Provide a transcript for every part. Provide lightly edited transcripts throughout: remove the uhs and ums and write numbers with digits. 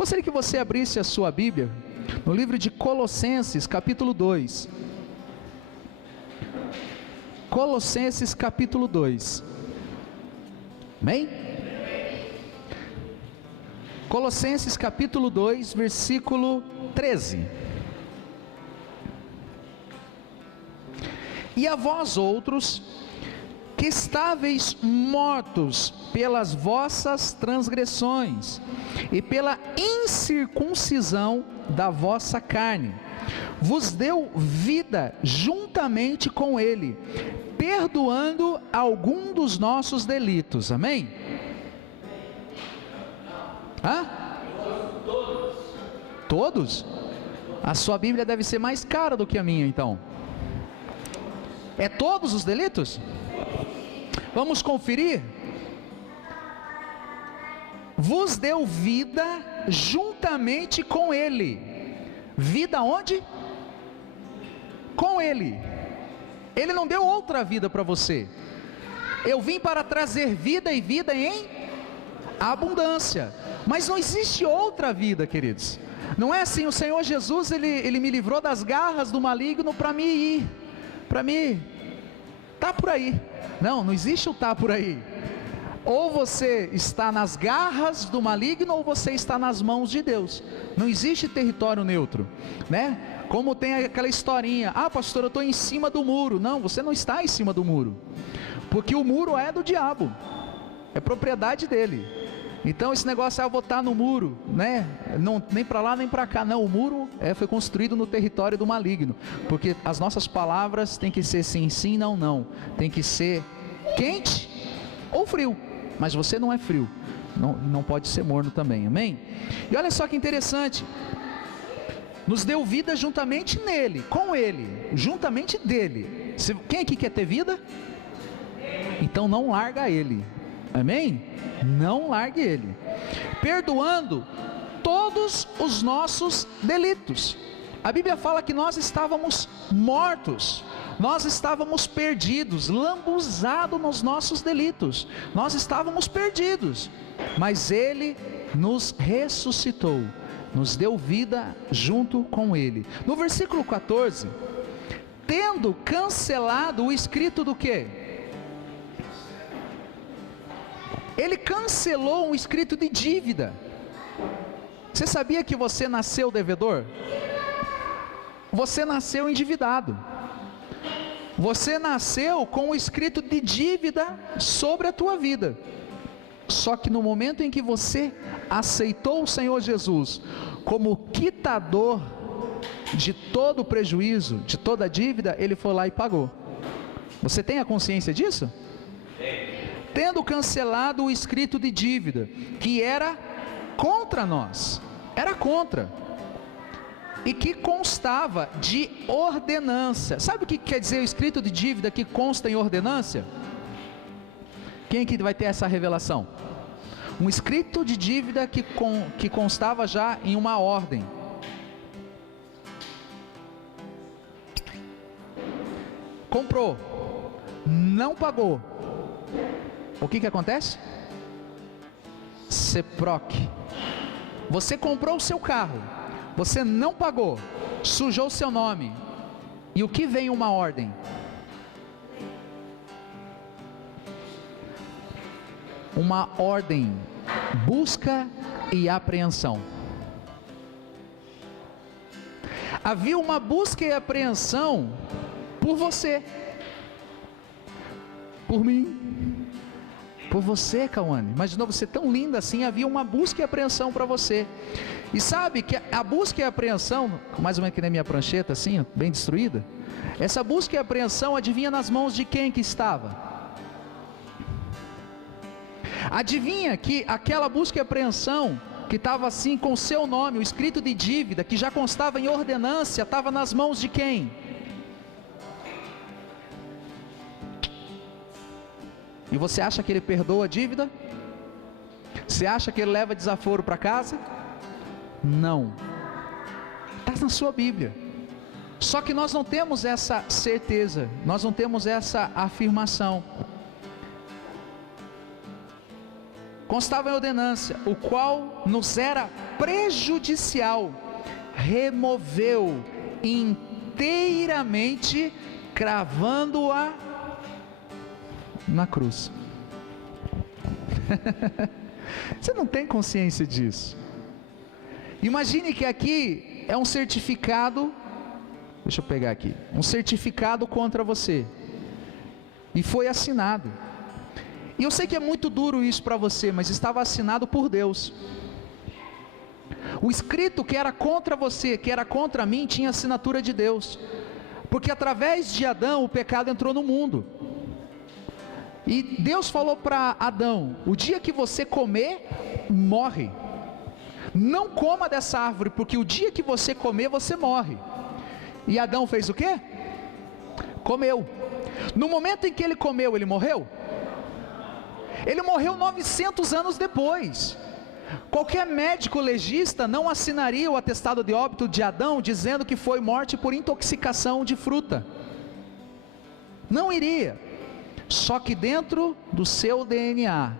Gostaria que você abrisse a sua Bíblia no livro de Colossenses, capítulo 2. Colossenses, capítulo 2. Amém? Colossenses, capítulo 2, versículo 13. E a vós outros, que estáveis mortos pelas vossas transgressões e pela incircuncisão da vossa carne, vos deu vida juntamente com ele, perdoando algum dos nossos delitos. Amém? Hã? Todos? A sua Bíblia deve ser mais cara do que a minha, então. É todos os delitos? Vamos conferir? Vos deu vida juntamente com ele. Vida onde? Com ele. Ele não deu outra vida para você. Eu vim para trazer vida e vida em abundância. Mas não existe outra vida, queridos. Não é assim, o Senhor Jesus, ele me livrou das garras do maligno para me ir. Para mim, tá por aí. Não existe o tá por aí. Ou você está nas garras do maligno, ou você está nas mãos de Deus. Não existe território neutro, né? Como tem aquela historinha, pastor, eu estou em cima do muro. Não, você não está em cima do muro, porque o muro é do diabo, é propriedade dele. Então esse negócio, eu vou estar no muro, né? Não, nem para lá nem para cá. Não, o muro foi construído no território do maligno, porque as nossas palavras tem que ser sim, sim, não, não. Tem que ser quente ou frio. Mas você não é frio, não pode ser morno também, amém? E olha só que interessante, nos deu vida juntamente nele, com ele, juntamente dele. Quem aqui quer ter vida? Então não larga ele, amém? Não largue ele, perdoando todos os nossos delitos. A Bíblia fala que nós estávamos mortos, nós estávamos perdidos, lambuzados nos nossos delitos, nós estávamos perdidos, mas ele nos ressuscitou, nos deu vida junto com ele. No versículo 14, tendo cancelado o escrito do quê? Ele cancelou um escrito de dívida. Você sabia que você nasceu devedor? Você nasceu endividado. Você nasceu com um escrito de dívida sobre a tua vida. Só que no momento em que você aceitou o Senhor Jesus como quitador de todo o prejuízo, de toda a dívida, ele foi lá e pagou. Você tem a consciência disso? Tendo cancelado o escrito de dívida, que era contra nós, era contra, e que constava de ordenança. Sabe o que quer dizer o escrito de dívida que consta em ordenança? Quem aqui vai ter essa revelação? Um escrito de dívida que constava já em uma ordem. Comprou, não pagou, o que acontece? CEPROC. Você comprou o seu carro, você não pagou, sujou o seu nome, e o que vem uma ordem? Uma ordem, busca e apreensão. Havia uma busca e apreensão por você, por mim, por você, Cauane. Imaginou você tão linda assim? Havia uma busca e apreensão para você. E sabe que a busca e apreensão, mais ou menos que nem minha prancheta assim, bem destruída, essa busca e apreensão, adivinha nas mãos de quem que estava? Adivinha que aquela busca e apreensão que estava assim com o seu nome, o escrito de dívida, que já constava em ordenância, estava nas mãos de quem? E você acha que ele perdoa a dívida? Você acha que ele leva desaforo para casa? Não. Está na sua Bíblia. Só que nós não temos essa certeza, nós não temos essa afirmação. constava em ordenância, o qual nos era prejudicial, removeu inteiramente, cravando-a na cruz. Você não tem consciência disso? Imagine que aqui é um certificado, deixa eu pegar aqui, um certificado contra você, e foi assinado. E eu sei que é muito duro isso para você, mas estava assinado por Deus. O escrito que era contra você, que era contra mim, tinha assinatura de Deus, porque através de Adão o pecado entrou no mundo. E Deus falou para Adão: o dia que você comer, morre. Não coma dessa árvore, porque o dia que você comer, você morre. E Adão fez o quê? Comeu. No momento em que ele comeu, ele morreu? Ele morreu 900 anos depois. Qualquer médico legista não assinaria o atestado de óbito de Adão dizendo que foi morte por intoxicação de fruta. Não iria. Só que dentro do seu DNA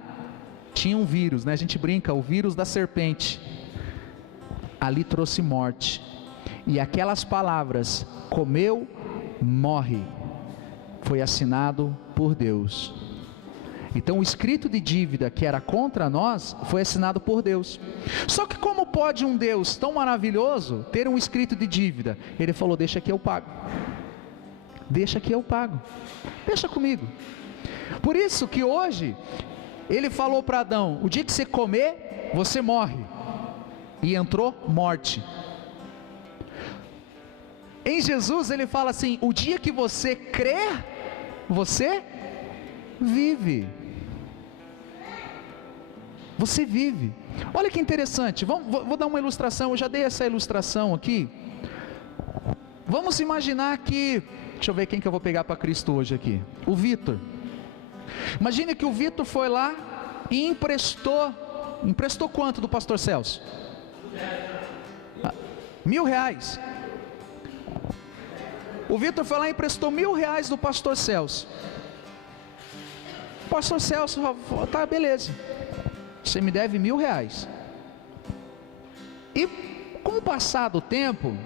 tinha um vírus, né? A gente brinca, o vírus da serpente. Ali trouxe morte. E aquelas palavras, comeu, morre, foi assinado por Deus. Então o escrito de dívida que era contra nós, foi assinado por Deus. Só que como pode um Deus tão maravilhoso ter um escrito de dívida? Ele falou: deixa que eu pago. Deixa que eu pago. Deixa comigo. Por isso que hoje, ele falou para Adão: o dia que você comer, você morre. E entrou morte. Em Jesus ele fala assim: o dia que você crer, você vive. Você vive. Olha que interessante. Vou dar uma ilustração. Eu já dei essa ilustração aqui. Vamos imaginar que, deixa eu ver quem que eu vou pegar para Cristo hoje aqui. O Vitor. Imagine que o Vitor foi lá e emprestou quanto do pastor Celso? R$1.000. O Vitor foi lá e emprestou R$1.000 do pastor Celso. O pastor Celso falou: tá, beleza, você me deve R$1.000. E com o passar do tempo,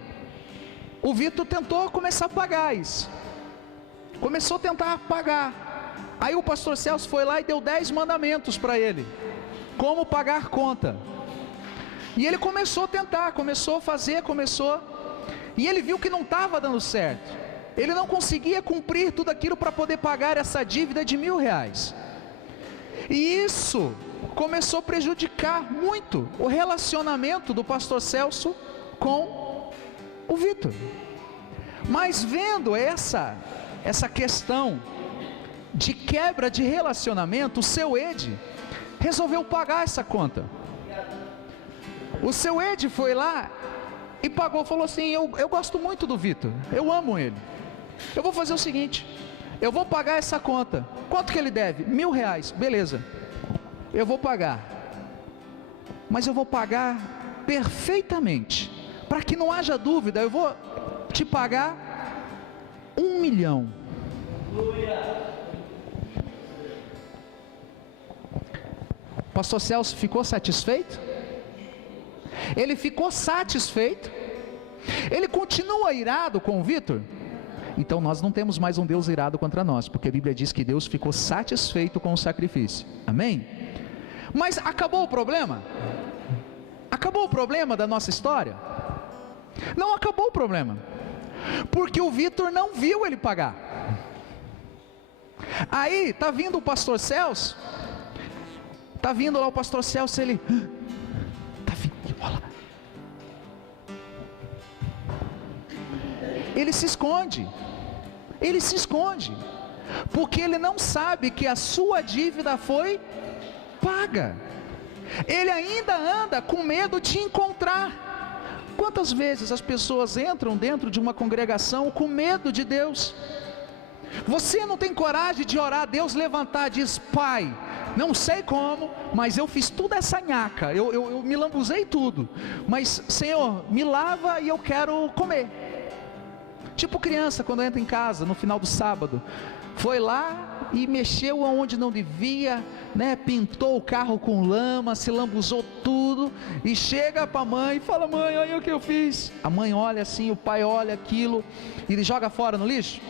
o Vitor tentou começar a pagar isso. Começou a tentar pagar. Aí o pastor Celso foi lá e deu 10 mandamentos para ele: como pagar conta. E ele começou a tentar, começou a fazer, e ele viu que não estava dando certo. Ele não conseguia cumprir tudo aquilo para poder pagar essa dívida de R$1.000. E isso começou a prejudicar muito o relacionamento do pastor Celso com o Vitor. Mas vendo essa questão de quebra de relacionamento, o seu Ed resolveu pagar essa conta. O seu Ed foi lá e pagou, falou assim: eu gosto muito do Vitor, eu amo ele, eu vou fazer o seguinte, eu vou pagar essa conta. Quanto que ele deve? R$1.000, beleza, eu vou pagar, mas eu vou pagar perfeitamente, para que não haja dúvida, eu vou te pagar R$1 milhão. Pastor Celso ficou satisfeito? Ele ficou satisfeito? Ele continua irado com o Vitor? Então nós não temos mais um Deus irado contra nós, porque a Bíblia diz que Deus ficou satisfeito com o sacrifício. Amém? Mas acabou o problema? Acabou o problema da nossa história? Não acabou o problema, porque o Vitor não viu ele pagar. Aí está vindo o pastor Celso, está vindo lá o pastor Celso, ele está vindo, olha lá. Ele se esconde, porque ele não sabe que a sua dívida foi paga. Ele ainda anda com medo de encontrar. Quantas vezes as pessoas entram dentro de uma congregação com medo de Deus? Você não tem coragem de orar a Deus, levantar e diz: Pai, não sei como, mas eu fiz toda essa nhaca, eu me lambuzei tudo, mas Senhor, me lava e eu quero comer. Tipo criança quando entra em casa no final do sábado, foi lá e mexeu aonde não devia, né, pintou o carro com lama, se lambuzou tudo, e chega para a mãe e fala: mãe, olha o que eu fiz. A mãe olha assim, o pai olha aquilo, e ele joga fora no lixo?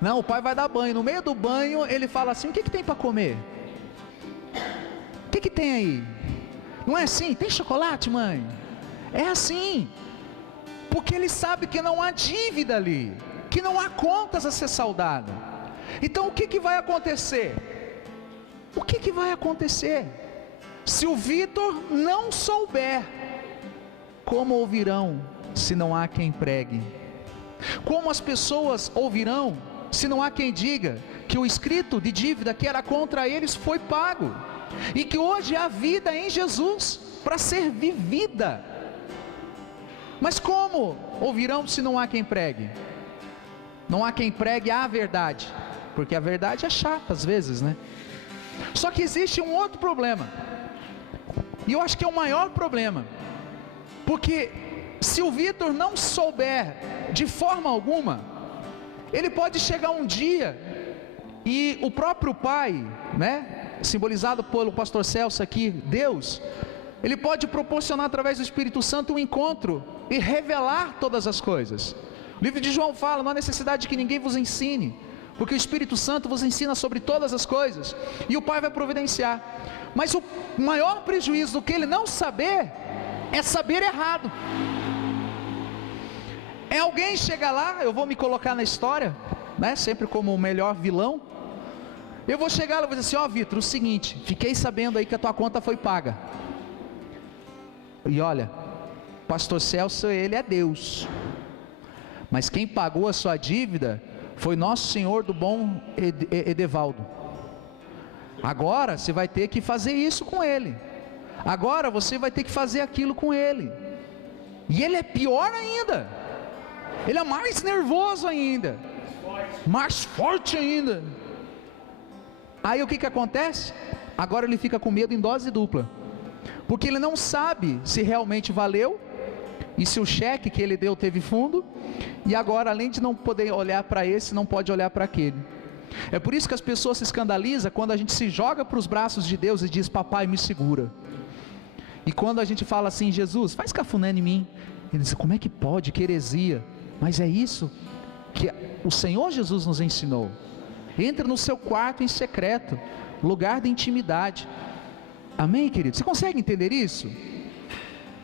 Não, o pai vai dar banho. No meio do banho ele fala assim: o que tem para comer? O que tem aí? Não é assim? Tem chocolate, mãe? É assim, porque ele sabe que não há dívida ali, que não há contas a ser saldada. Então o que vai acontecer? O que vai acontecer? Se o Vitor não souber, como ouvirão se não há quem pregue? Como as pessoas ouvirão se não há quem diga que o escrito de dívida que era contra eles foi pago, e que hoje há vida em Jesus para ser vivida? Mas como ouvirão se não há quem pregue? Não há quem pregue a verdade, porque a verdade é chata às vezes, né? Só que existe um outro problema, e eu acho que é o maior problema, porque se o Vitor não souber de forma alguma, ele pode chegar um dia e o próprio Pai, né, simbolizado pelo pastor Celso aqui, Deus, ele pode proporcionar através do Espírito Santo um encontro e revelar todas as coisas. O livro de João fala: não há necessidade de que ninguém vos ensine, porque o Espírito Santo vos ensina sobre todas as coisas, e o Pai vai providenciar. Mas o maior prejuízo do que ele não saber, é saber errado. É alguém chegar lá, eu vou me colocar na história, né, sempre como o melhor vilão. Eu vou chegar lá e vou dizer assim: ó Vitor, o seguinte, fiquei sabendo aí que a tua conta foi paga. E olha, pastor Celso, ele é Deus, mas quem pagou a sua dívida foi nosso Senhor do bom Edevaldo. Agora você vai ter que fazer isso com ele, agora você vai ter que fazer aquilo com ele. E ele é pior ainda, ele é mais nervoso ainda, mais forte ainda. Aí o que acontece? Agora ele fica com medo em dose dupla, porque ele não sabe se realmente valeu, e se o cheque que ele deu teve fundo, e agora além de não poder olhar para esse, não pode olhar para aquele. É por isso que as pessoas se escandalizam quando a gente se joga para os braços de Deus e diz: papai, me segura. E quando a gente fala assim: Jesus, faz cafuné em mim, ele diz: como é que pode, que heresia? Mas é isso que o Senhor Jesus nos ensinou. Entra no seu quarto em secreto, lugar de intimidade. Amém, querido? Você consegue entender isso?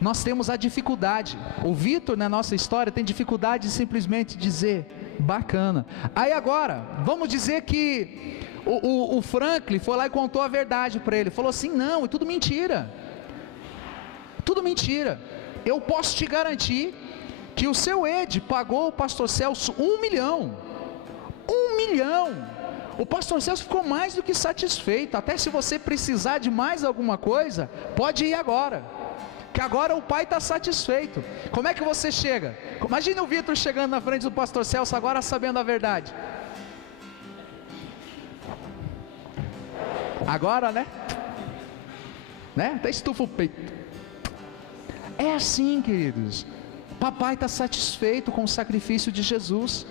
Nós temos a dificuldade, o Vitor na nossa história tem dificuldade de simplesmente dizer: bacana. Aí agora, vamos dizer que o Franklin foi lá e contou a verdade para ele, falou assim: não, é tudo mentira, tudo mentira. Eu posso te garantir que o seu Ed pagou o pastor Celso 1 milhão, 1 milhão. O pastor Celso ficou mais do que satisfeito. Até se você precisar de mais alguma coisa, pode ir agora, que agora o pai está satisfeito. Como é que você chega? Imagine o Vitor chegando na frente do pastor Celso agora, sabendo a verdade. Agora, né? Até estufa o peito. É assim, queridos. Papai está satisfeito com o sacrifício de Jesus.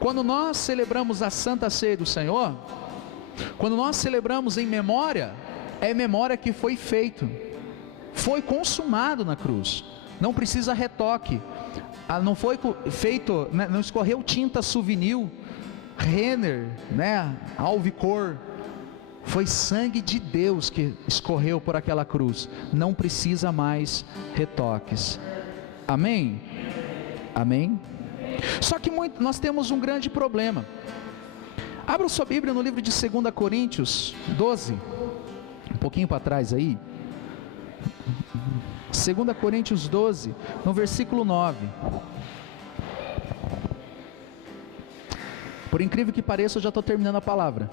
Quando nós celebramos a Santa Ceia do Senhor, quando nós celebramos em memória, é memória que foi feito, foi consumado na cruz, não precisa retoque, não foi feito, não escorreu tinta Souvenir, Renner, Alvicor, foi sangue de Deus que escorreu por aquela cruz, não precisa mais retoques. Amém? Amém? Só que nós temos um grande problema. Abra sua Bíblia no livro de 2 Coríntios 12, um pouquinho para trás aí, 2 Coríntios 12, no versículo 9. Por incrível que pareça, eu já estou terminando a palavra.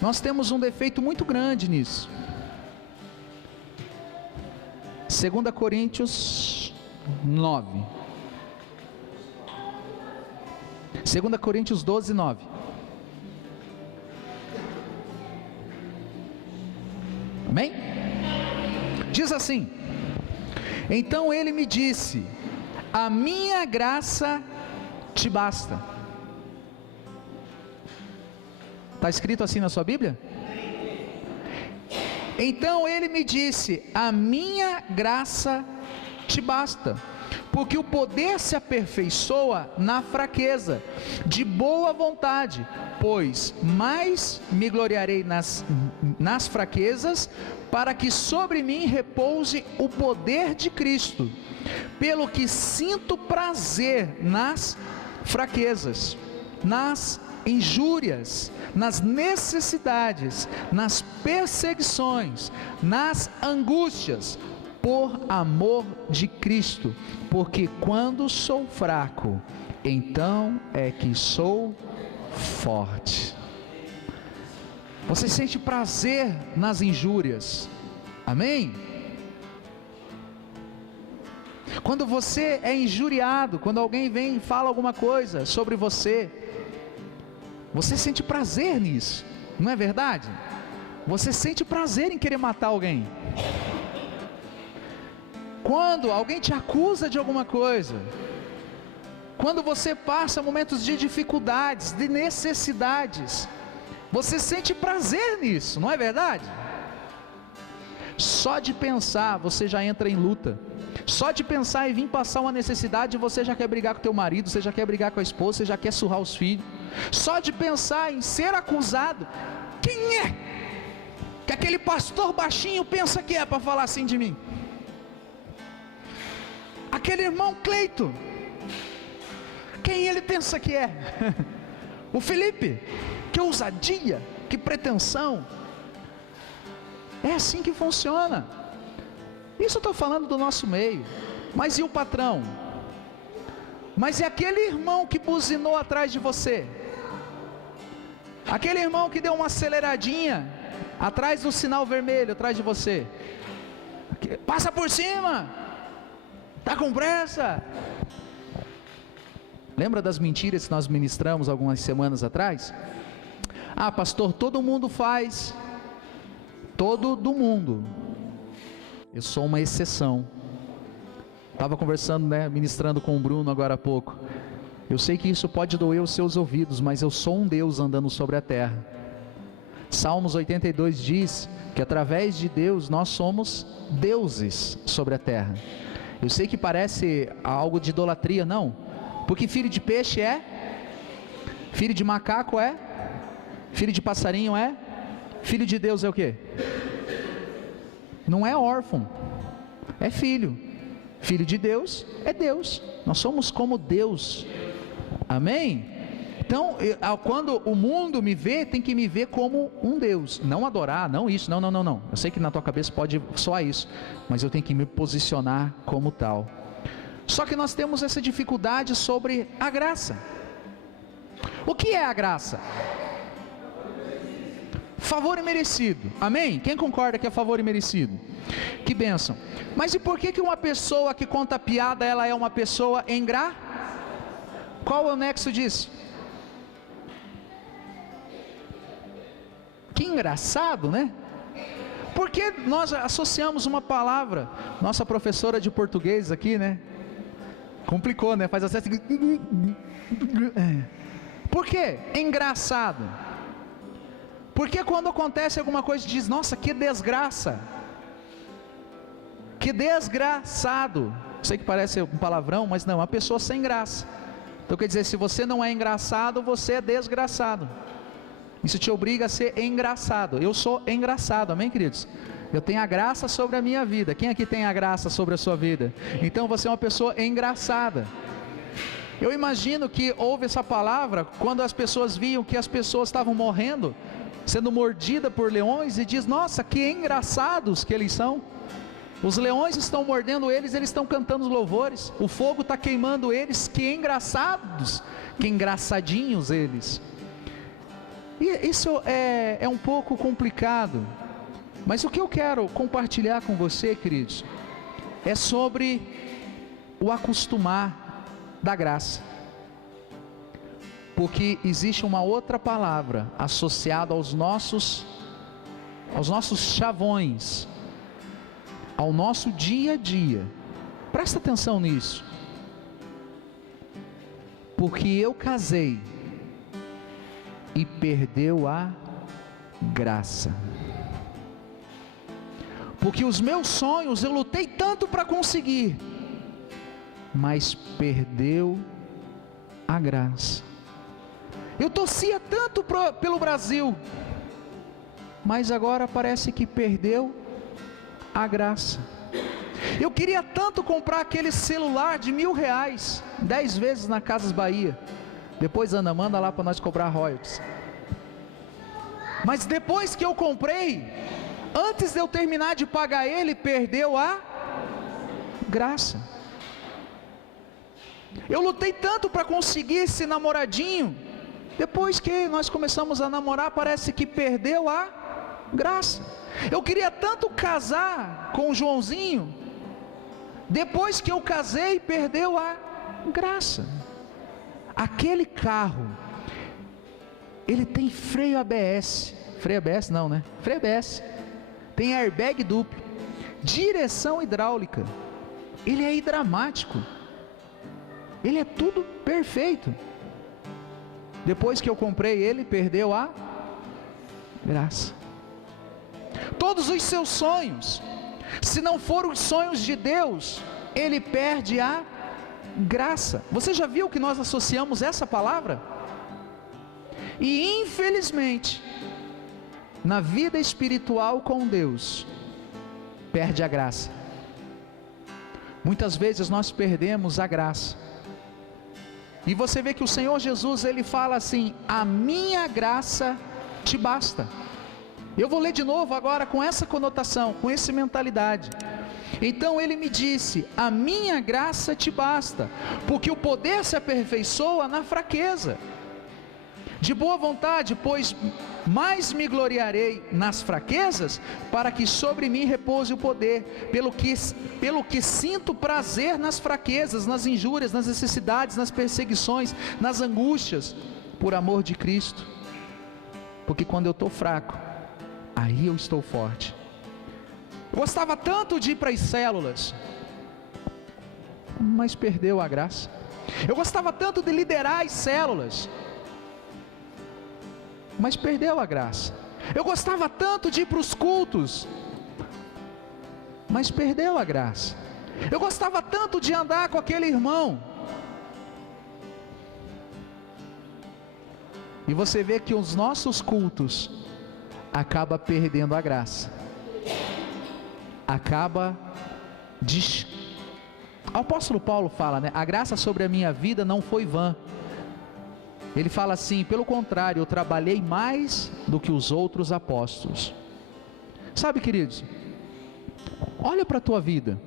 Nós temos um defeito muito grande nisso. 2 Coríntios 9. 2 Coríntios 12, 9. Amém? Diz assim: então ele me disse: a minha graça te basta, Está escrito assim na sua Bíblia? Então ele me disse: a minha graça te basta, porque o poder se aperfeiçoa na fraqueza. De boa vontade, pois mais me gloriarei nas fraquezas, para que sobre mim repouse o poder de Cristo. Pelo que sinto prazer nas fraquezas, nas injúrias, nas necessidades, nas perseguições, nas angústias, por amor de Cristo, porque quando sou fraco, então é que sou forte. Você sente prazer nas injúrias, amém? Quando você é injuriado, quando alguém vem e fala alguma coisa sobre você, você sente prazer nisso, não é verdade? Você sente prazer em querer matar alguém. Quando alguém te acusa de alguma coisa, quando você passa momentos de dificuldades, de necessidades, você sente prazer nisso, não é verdade? Só de pensar você já entra em luta. Só de pensar em vir passar uma necessidade, você já quer brigar com teu marido, você já quer brigar com a esposa, você já quer surrar os filhos. Só de pensar em ser acusado, quem é que aquele pastor baixinho pensa que é para falar assim de mim? Aquele irmão Cleito, quem ele pensa que é? O Felipe, que ousadia, que pretensão. É assim que funciona. Isso eu estou falando do nosso meio. Mas e o patrão? Mas e aquele irmão que buzinou atrás de você? Aquele irmão que deu uma aceleradinha atrás do sinal vermelho, atrás de você? Passa por cima! Está com pressa? Lembra das mentiras que nós ministramos algumas semanas atrás? Ah, pastor, todo mundo faz. Todo mundo. Eu sou uma exceção. Estava conversando, ministrando com o Bruno agora há pouco. Eu sei que isso pode doer os seus ouvidos, mas eu sou um Deus andando sobre a terra. Salmos 82 diz que através de Deus nós somos deuses sobre a terra. Eu sei que parece algo de idolatria, não. Porque filho de peixe é, filho de macaco é, filho de passarinho é, filho de Deus é o quê? Não é órfão, é filho. Filho de Deus é Deus. Nós somos como Deus. Amém? Então, quando o mundo me vê, tem que me ver como um Deus. Não adorar, não isso, não. Eu sei que na tua cabeça pode soar isso, mas eu tenho que me posicionar como tal. Só que nós temos essa dificuldade sobre a graça. O que é a graça? Favor imerecido, amém? Quem concorda que é favor imerecido? Que bênção. Mas e por que uma pessoa que conta piada, ela é uma pessoa Qual é o nexo disso? Que engraçado, né? Porque nós associamos uma palavra, nossa professora de português aqui, complicou, faz acesso. Por que engraçado? Porque quando acontece alguma coisa, diz: nossa, que desgraça, que desgraçado. Sei que parece um palavrão, mas não, é uma pessoa sem graça. Então quer dizer, se você não é engraçado, você é desgraçado. Isso te obriga a ser engraçado. Eu sou engraçado, amém, queridos? Eu tenho a graça sobre a minha vida. Quem aqui tem a graça sobre a sua vida? Então você é uma pessoa engraçada. Eu imagino que houve essa palavra quando as pessoas viam que as pessoas estavam morrendo, sendo mordida por leões, e diz: nossa, que engraçados que eles são. Os leões estão mordendo eles, eles estão cantando os louvores, o fogo está queimando eles, que engraçados, que engraçadinhos eles. E isso é um pouco complicado, mas o que eu quero compartilhar com você, queridos, é sobre o acostumar da graça. Porque existe uma outra palavra associada aos nossos chavões, ao nosso dia a dia. Presta atenção nisso. Porque eu casei e perdeu a graça. Porque os meus sonhos eu lutei tanto para conseguir, mas perdeu a graça. Eu torcia tanto pelo Brasil, mas agora parece que perdeu a graça. Eu queria tanto comprar aquele celular de R$1.000, 10 vezes na Casas Bahia. Depois Ana, manda lá para nós cobrar royalties. Mas depois que eu comprei, antes de eu terminar de pagar ele, perdeu a graça. Eu lutei tanto para conseguir esse namoradinho, depois que nós começamos a namorar, parece que perdeu a graça. Eu queria tanto casar com o Joãozinho, depois que eu casei, perdeu a graça. Aquele carro, ele tem freio ABS, freio ABS não, né? Freio ABS, tem airbag duplo, direção hidráulica, ele é hidramático, ele é tudo perfeito. Depois que eu comprei ele, perdeu a graça. Todos os seus sonhos, se não forem os sonhos de Deus, ele perde a graça. Você já viu que nós associamos essa palavra? E infelizmente, na vida espiritual com Deus, perde a graça. Muitas vezes nós perdemos a graça. E você vê que o Senhor Jesus, ele fala assim: a minha graça te basta. Eu vou ler de novo agora com essa conotação, com essa mentalidade. Então ele me disse: a minha graça te basta, porque o poder se aperfeiçoa na fraqueza. De boa vontade, pois mais me gloriarei nas fraquezas, para que sobre mim repouse o poder, pelo que sinto prazer nas fraquezas, nas injúrias, nas necessidades, nas perseguições, nas angústias, por amor de Cristo. Porque quando eu estou fraco, aí eu estou forte. Eu gostava tanto de ir para as células, mas perdeu a graça. Eu gostava tanto de liderar as células, mas perdeu a graça. Eu gostava tanto de ir para os cultos, mas perdeu a graça. Eu gostava tanto de andar com aquele irmão, e você vê que os nossos cultos acaba perdendo a graça. O apóstolo Paulo fala, né? A graça sobre a minha vida não foi vã. Ele fala assim: pelo contrário, eu trabalhei mais do que os outros apóstolos. Sabe, queridos, olha para a tua vida,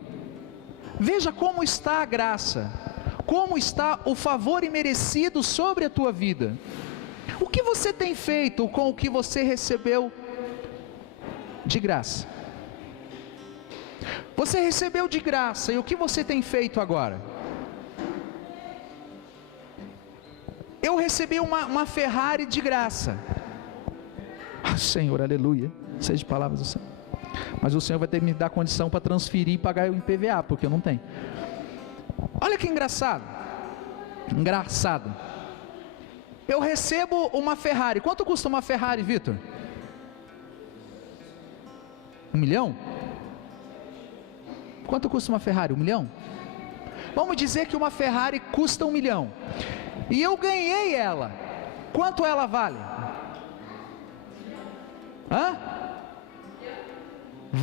veja como está a graça, como está o favor imerecido sobre a tua vida. O que você tem feito com o que você recebeu de graça? Você recebeu de graça, e o que você tem feito agora? Eu recebi uma Ferrari de graça. Senhor, aleluia, seja palavras do Senhor. Mas o Senhor vai ter que me dar condição para transferir e pagar o IPVA, porque eu não tenho. Olha que engraçado. Eu recebo uma Ferrari. Quanto custa uma Ferrari, Vitor? 1 milhão? Quanto custa uma Ferrari? 1 milhão? Vamos dizer que uma Ferrari custa 1 milhão. E eu ganhei ela. Quanto ela vale? Hã?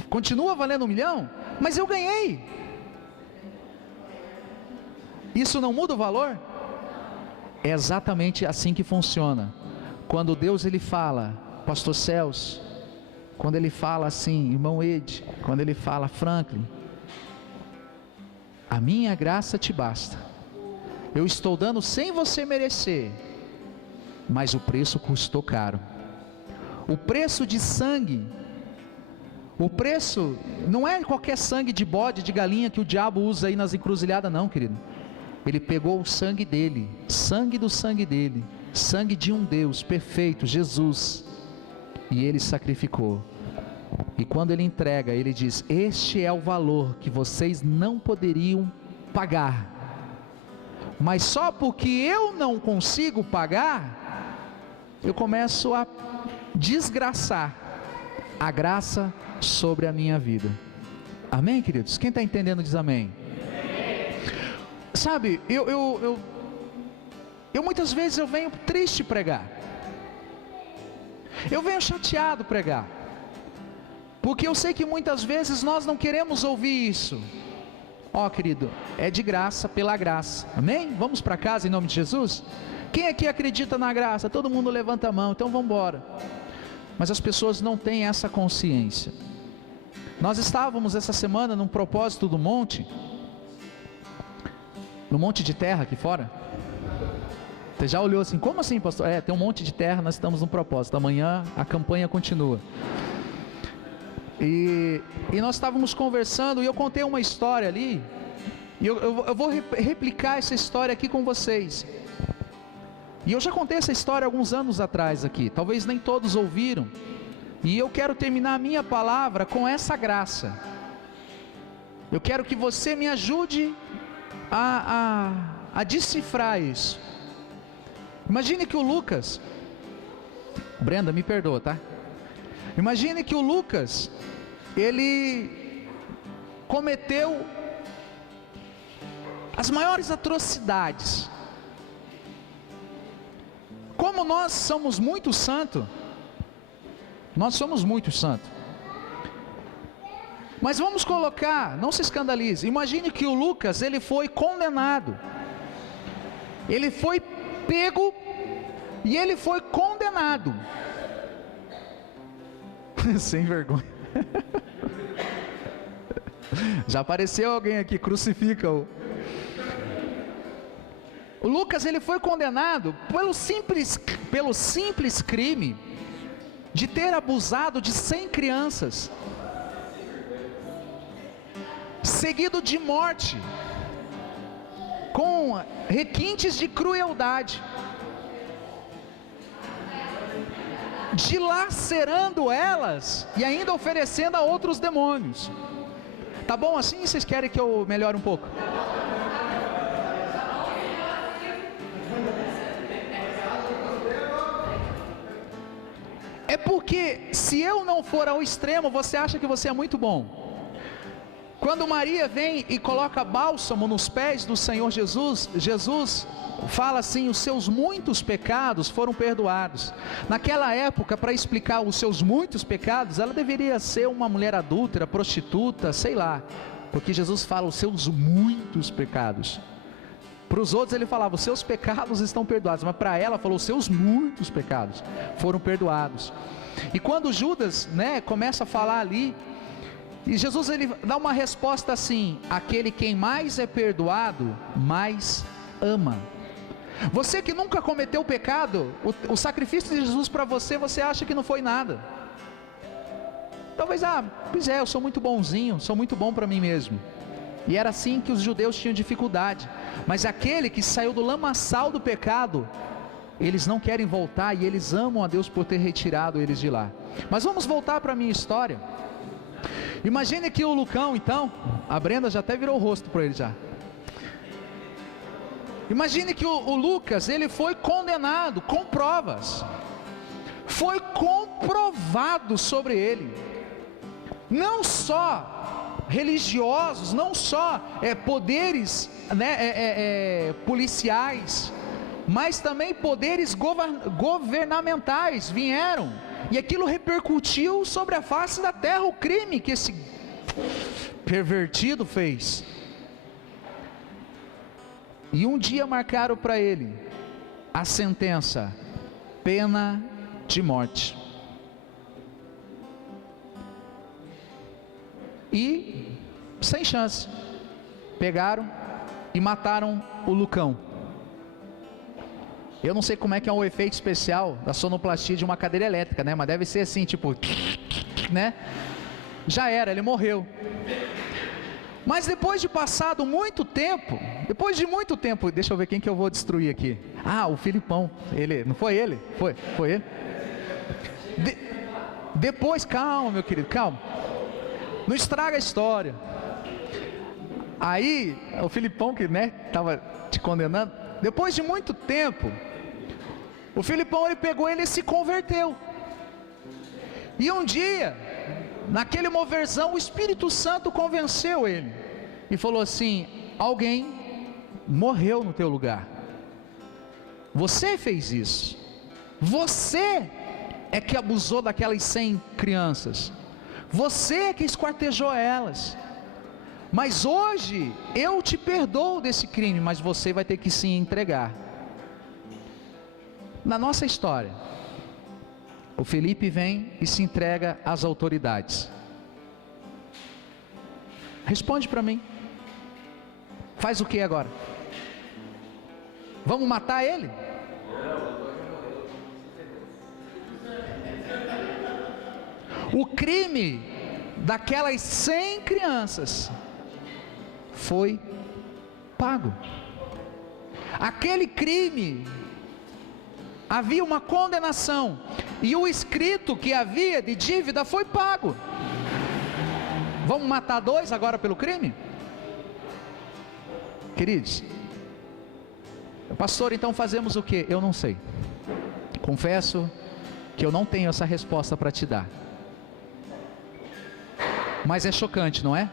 Continua valendo 1 milhão? Mas eu ganhei. Isso não muda o valor? É exatamente assim que funciona. Quando Deus ele fala, Pastor Celso, quando ele fala assim, irmão Ed, quando ele fala, Franklin, a minha graça te basta. Eu estou dando sem você merecer, mas o preço custou caro. O preço de sangue, o preço não é qualquer sangue de bode, de galinha que o diabo usa aí nas encruzilhadas, não, querido. Ele pegou o sangue dele, sangue do sangue dele, sangue de um Deus perfeito, Jesus, e ele sacrificou. E quando ele entrega, ele diz: este é o valor que vocês não poderiam pagar, mas só porque eu não consigo pagar, eu começo a desgraçar a graça sobre a minha vida. Amém, queridos? Quem está entendendo diz amém. Sabe, eu muitas vezes eu venho triste pregar, eu venho chateado pregar, porque eu sei que muitas vezes nós não queremos ouvir isso. Ó, querido, é de graça, pela graça, amém? Vamos para casa em nome de Jesus? Quem aqui acredita na graça? Todo mundo levanta a mão, então vamos embora. Mas as pessoas não têm essa consciência. Nós estávamos essa semana num propósito do monte, no monte de terra aqui fora. Você já olhou assim, como assim, pastor? Tem um monte de terra, nós estamos num propósito. Amanhã a campanha continua. E nós estávamos conversando e eu contei uma história ali. E eu vou replicar essa história aqui com vocês. E eu já contei essa história alguns anos atrás aqui. Talvez nem todos ouviram. E eu quero terminar a minha palavra com essa graça. Eu quero que você me ajude a decifrar isso. Imagine que o Lucas, Brenda, me perdoa, tá? Imagine que o Lucas, ele cometeu as maiores atrocidades. Como nós somos muito santos, mas vamos colocar, não se escandalize, imagine que o Lucas, ele foi condenado, ele foi pego e ele foi condenado, sem vergonha, já apareceu alguém aqui, crucifica-o. O Lucas, ele foi condenado pelo simples crime de ter abusado de 100 crianças, seguido de morte, com requintes de crueldade, dilacerando elas e ainda oferecendo a outros demônios. Tá bom assim? Vocês querem que eu melhore um pouco? É porque se eu não for ao extremo, você acha que você é muito bom. Quando Maria vem e coloca bálsamo nos pés do Senhor Jesus, Jesus fala assim: os seus muitos pecados foram perdoados. Naquela época, para explicar os seus muitos pecados, ela deveria ser uma mulher adúltera, prostituta, sei lá, porque Jesus fala os seus muitos pecados. Para os outros ele falava, os seus pecados estão perdoados, mas para ela falou, os seus muitos pecados foram perdoados. E quando Judas, começa a falar ali, e Jesus ele dá uma resposta assim: aquele quem mais é perdoado, mais ama. Você que nunca cometeu pecado, o sacrifício de Jesus para você, você acha que não foi nada. Talvez, pois é, eu sou muito bonzinho, sou muito bom para mim mesmo. E era assim que os judeus tinham dificuldade. Mas aquele que saiu do lamaçal do pecado, eles não querem voltar e eles amam a Deus por ter retirado eles de lá. Mas vamos voltar para a minha história. Imagine que o Lucão, então, a Brenda já até virou o rosto para ele já. Imagine que o Lucas, ele foi condenado com provas. Foi comprovado sobre ele. Não só religiosos, não só poderes policiais, mas também poderes governamentais vieram, e aquilo repercutiu sobre a face da terra, o crime que esse pervertido fez. E um dia marcaram para ele a sentença, pena de morte. E sem chance, pegaram e mataram o Lucão. Eu não sei como é que é o efeito especial da sonoplastia de uma cadeira elétrica, mas deve ser assim, tipo, já era, ele morreu. Mas depois de passado muito tempo, deixa eu ver quem que eu vou destruir aqui. O Filipão, ele, não foi ele? Foi ele. Depois, calma meu querido, calma. Não estraga a história. Aí, o Filipão que estava te condenando, depois de muito tempo, O Filipão, ele pegou ele e se converteu. E um dia, naquele moverzão, o Espírito Santo convenceu ele e falou assim: alguém morreu no teu lugar. Você fez isso. Você é que abusou daquelas 100 crianças. Você é que esquartejou elas. Mas hoje eu te perdoo desse crime, mas você vai ter que se entregar. Na nossa história, o Felipe vem e se entrega às autoridades. Responde para mim. Faz o que agora? Vamos matar ele? O crime daquelas 100 crianças foi pago. Aquele crime, havia uma condenação, e o escrito que havia de dívida foi pago. Vamos matar 2 agora pelo crime? Queridos, pastor, então fazemos o que? Eu não sei. Confesso que eu não tenho essa resposta para te dar. Mas é chocante, não é?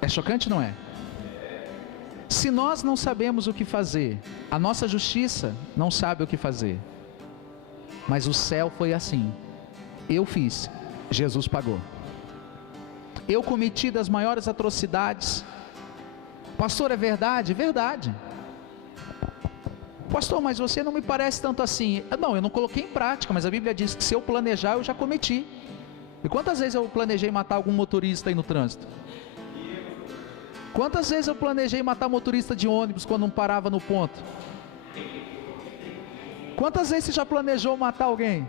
É chocante, não é? Se nós não sabemos o que fazer, a nossa justiça não sabe o que fazer. Mas o céu foi assim. Eu fiz, Jesus pagou. Eu cometi das maiores atrocidades. Pastor, é verdade? Verdade. Pastor, mas você não me parece tanto assim. Não, eu não coloquei em prática, mas a Bíblia diz que se eu planejar, eu já cometi. E quantas vezes eu planejei matar algum motorista aí no trânsito? Quantas vezes eu planejei matar motorista de ônibus quando não parava no ponto? Quantas vezes você já planejou matar alguém?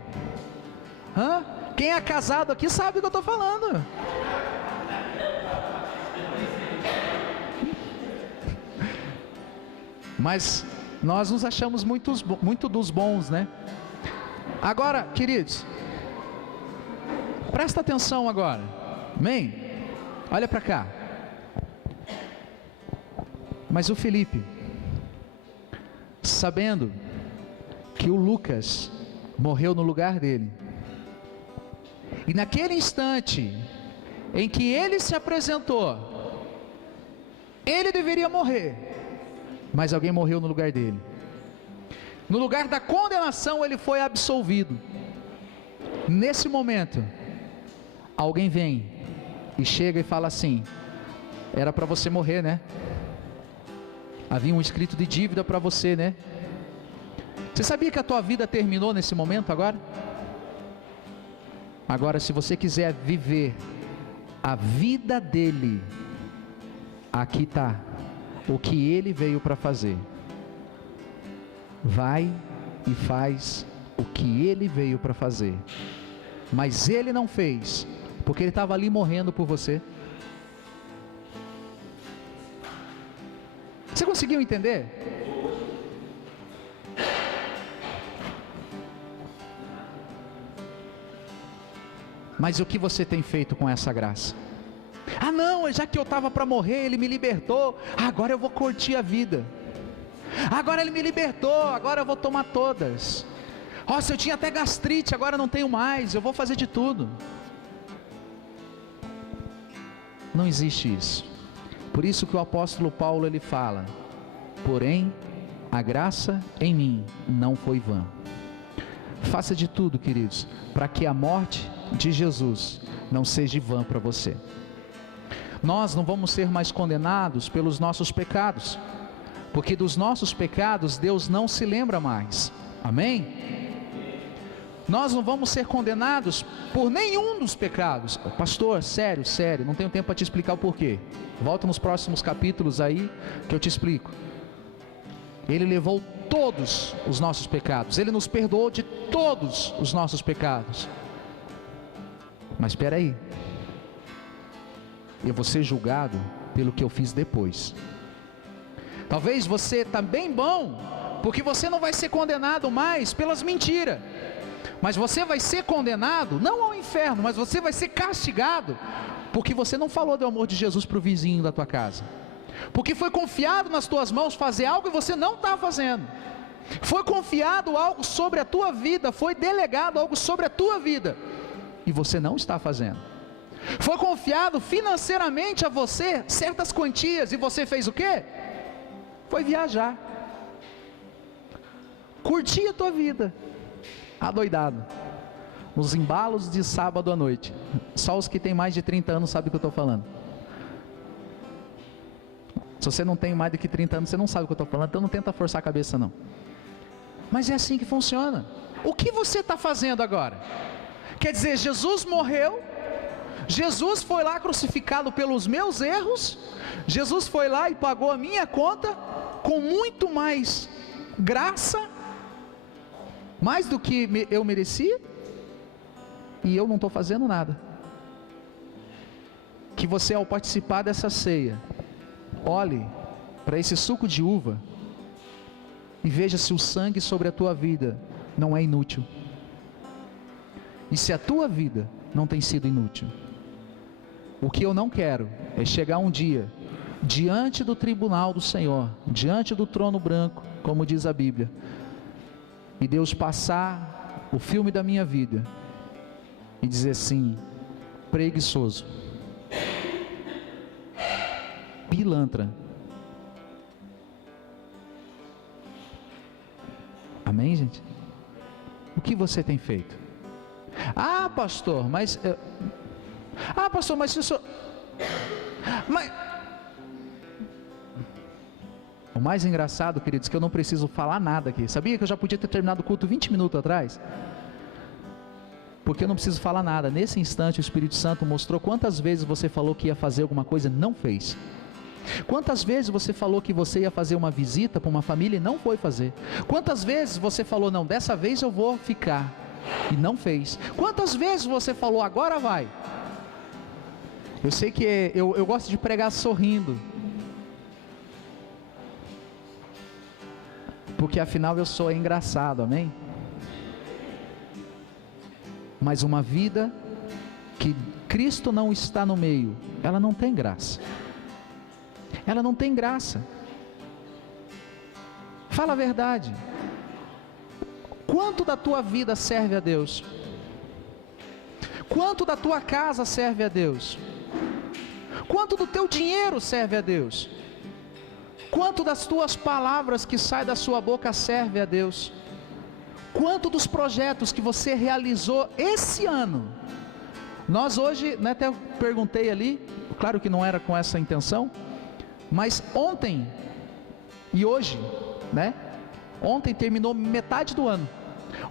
Hã? Quem é casado aqui sabe o que eu estou falando. Mas nós nos achamos muito dos bons, né? Agora, queridos, presta atenção agora, amém? Olha para cá. Mas o Felipe, sabendo que o Lucas morreu no lugar dele, e naquele instante em que ele se apresentou, ele deveria morrer, mas alguém morreu no lugar dele. No lugar da condenação, ele foi absolvido. Nesse momento, alguém vem e chega e fala assim: era para você morrer, né? Havia um escrito de dívida para você, né? Você sabia que a tua vida terminou nesse momento agora? Agora, se você quiser viver a vida dele, aqui está o que ele veio para fazer. Vai e faz o que ele veio para fazer. Mas ele não fez, porque ele estava ali morrendo por você. Você conseguiu entender? Mas o que você tem feito com essa graça? Ah não, já que eu estava para morrer, ele me libertou, agora eu vou curtir a vida. Agora ele me libertou, agora eu vou tomar todas. Nossa, eu tinha até gastrite, agora não tenho mais, eu vou fazer de tudo. Não existe isso. Por isso que o apóstolo Paulo ele fala: porém, a graça em mim não foi vã. Faça de tudo, queridos, para que a morte de Jesus não seja vã para você. Nós não vamos ser mais condenados pelos nossos pecados, porque dos nossos pecados Deus não se lembra mais. Amém? Nós não vamos ser condenados por nenhum dos pecados. Pastor, sério, não tenho tempo para te explicar o porquê. Volta nos próximos capítulos aí que eu te explico. Ele levou todos os nossos pecados, Ele nos perdoou de todos os nossos pecados. Mas espera aí, eu vou ser julgado pelo que eu fiz depois. Talvez você está bem bom, porque você não vai ser condenado mais pelas mentiras, mas você vai ser condenado, não ao inferno, mas você vai ser castigado, porque você não falou do amor de Jesus para o vizinho da tua casa. Porque foi confiado nas tuas mãos fazer algo e você não está fazendo. Foi confiado algo sobre a tua vida, foi delegado algo sobre a tua vida e você não está fazendo. Foi confiado financeiramente a você certas quantias e você fez o quê? Foi viajar, curtir a tua vida, adoidado, nos embalos de sábado à noite. Só os que têm mais de 30 anos sabem o que eu estou falando. Se você não tem mais do que 30 anos, você não sabe o que eu estou falando, então não tenta forçar a cabeça não. Mas é assim que funciona. O que você está fazendo agora? Quer dizer, Jesus morreu, Jesus foi lá crucificado pelos meus erros, Jesus foi lá e pagou a minha conta, com muito mais graça, mais do que eu merecia, e eu não estou fazendo nada. Que você, ao participar dessa ceia, olhe para esse suco de uva e veja se o sangue sobre a tua vida não é inútil, e se a tua vida não tem sido inútil. O que eu não quero é chegar um dia diante do tribunal do Senhor, diante do trono branco, como diz a Bíblia, e Deus passar o filme da minha vida e dizer assim: preguiçoso, pilantra. Amém, gente? O que você tem feito? Ah, pastor, mas isso... Mas... O mais engraçado, queridos, é que eu não preciso falar nada aqui. Sabia que eu já podia ter terminado o culto 20 minutos atrás? Porque eu não preciso falar nada. Nesse instante o Espírito Santo mostrou quantas vezes você falou que ia fazer alguma coisa e não fez. Quantas vezes você falou que você ia fazer uma visita para uma família e não foi fazer? Quantas vezes você falou, não, dessa vez eu vou ficar, e não fez? Quantas vezes você falou, agora vai? Eu sei que eu gosto de pregar sorrindo, porque afinal eu sou engraçado, amém? Mas uma vida que Cristo não está no meio, ela não tem graça. Ela não tem graça. Fala a verdade. Quanto da tua vida serve a Deus? Quanto da tua casa serve a Deus? Quanto do teu dinheiro serve a Deus? Quanto das tuas palavras que saem da sua boca serve a Deus? Quanto dos projetos que você realizou esse ano? Nós hoje, né, até perguntei ali, claro que não era com essa intenção, mas ontem e hoje, né? Ontem terminou metade do ano.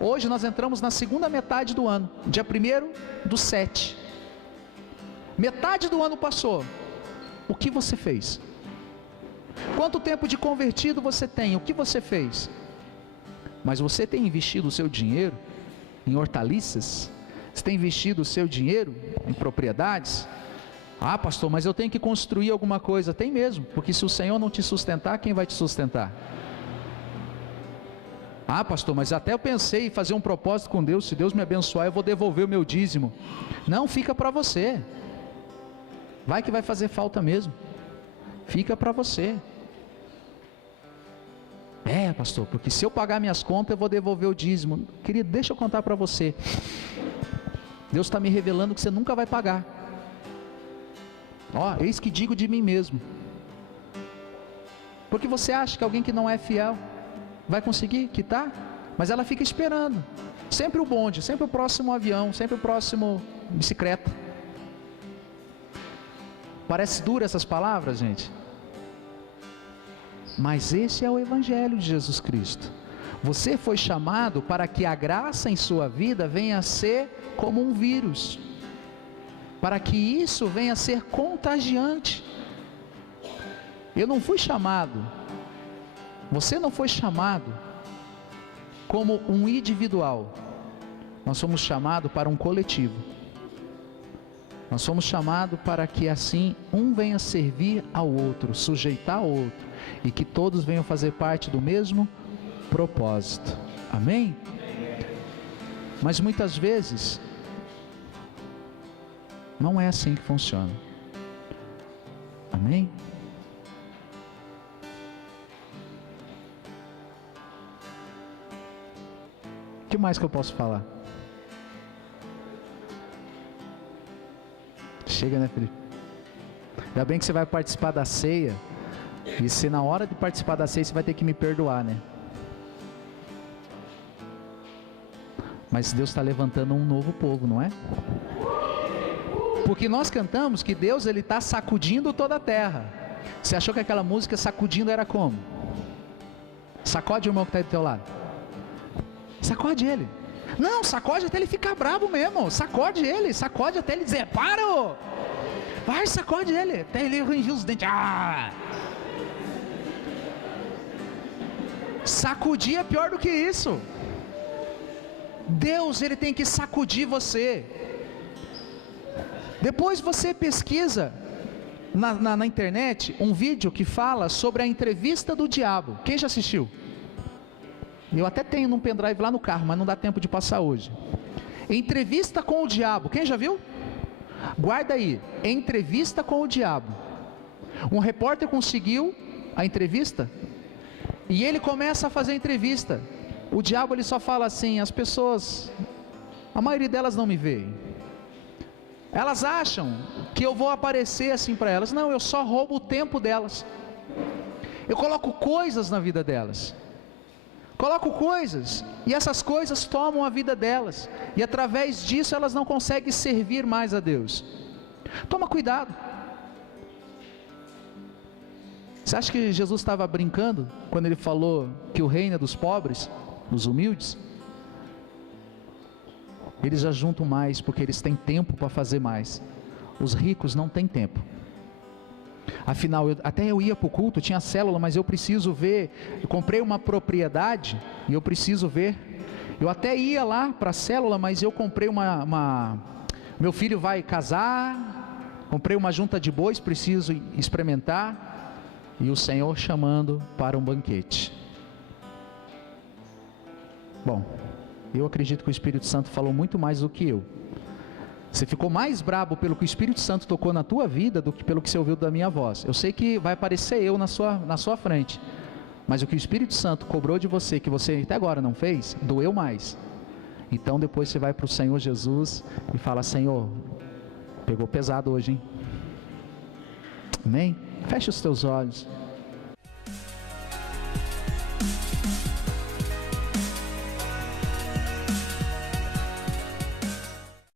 Hoje nós entramos na segunda metade do ano, dia 1º/7. Metade do ano passou. O que você fez? Quanto tempo de convertido você tem? O que você fez? Mas você tem investido o seu dinheiro em hortaliças? Você tem investido o seu dinheiro em propriedades? Ah, pastor, mas eu tenho que construir alguma coisa. Tem mesmo, porque se o Senhor não te sustentar, quem vai te sustentar? Ah, pastor, mas até eu pensei em fazer um propósito com Deus. Se Deus me abençoar, eu vou devolver o meu dízimo. Não, fica para você. Vai que vai fazer falta mesmo. Fica para você. É, pastor, porque se eu pagar minhas contas, eu vou devolver o dízimo. Querido, deixa eu contar para você. Deus está me revelando que você nunca vai pagar. Ó, eis que digo de mim mesmo. Porque você acha que alguém que não é fiel vai conseguir quitar? Mas ela fica esperando. Sempre o bonde, sempre o próximo avião, sempre o próximo bicicleta. Parece dura essas palavras, gente. Mas esse é o Evangelho de Jesus Cristo. Você foi chamado para que a graça em sua vida venha a ser como um vírus, para que isso venha a ser contagiante. Eu não fui chamado, você não foi chamado como um individual. Nós somos chamados para um coletivo. Nós somos chamados para que assim um venha servir ao outro, sujeitar ao outro, e que todos venham fazer parte do mesmo propósito. Amém? Mas muitas vezes não é assim que funciona. Amém? mais que eu posso falar? Chega, né, Felipe? Ainda bem que você vai participar da ceia. E se na hora de participar da ceia você vai ter que me perdoar, né? Mas Deus está levantando um novo povo, não é? Porque nós cantamos que Deus ele está sacudindo toda a terra. Você achou que aquela música sacudindo era como? Sacode o irmão que está aí do teu lado. Sacode ele. Não, sacode até ele ficar bravo mesmo. Sacode ele, sacode até ele dizer, para! Vai, sacode ele, até ele rangir os dentes. Ah! Sacudir é pior do que isso. Deus, ele tem que sacudir você. Depois você pesquisa na internet um vídeo que fala sobre a entrevista do diabo. Quem já assistiu? Eu até tenho num pendrive lá no carro, mas não dá tempo de passar hoje. Entrevista com o diabo. Quem já viu? Guarda aí. Entrevista com o diabo. Um repórter conseguiu a entrevista e ele começa a fazer a entrevista. O diabo ele só fala assim: as pessoas, a maioria delas não me veem. Elas acham que eu vou aparecer assim para elas. Não, eu só roubo o tempo delas. Eu coloco coisas na vida delas. Coloco coisas, e essas coisas tomam a vida delas, e através disso elas não conseguem servir mais a Deus. Toma cuidado. Você acha que Jesus estava brincando quando ele falou que o reino é dos pobres, dos humildes? Eles já juntam mais porque eles têm tempo para fazer mais. Os ricos não têm tempo. Afinal, até eu ia para o culto, tinha célula, mas eu preciso ver. Eu comprei uma propriedade e eu preciso ver. Eu até ia lá para a célula, mas eu comprei meu filho vai casar, comprei uma junta de bois, preciso experimentar. E o Senhor chamando para um banquete. Bom, eu acredito que o Espírito Santo falou muito mais do que eu. Você ficou mais brabo pelo que o Espírito Santo tocou na tua vida do que pelo que você ouviu da minha voz. Eu sei que vai aparecer eu na sua frente, mas o que o Espírito Santo cobrou de você, que você até agora não fez, doeu mais. Então depois você vai para o Senhor Jesus e fala: Senhor, pegou pesado hoje, hein? Amém? Fecha os teus olhos.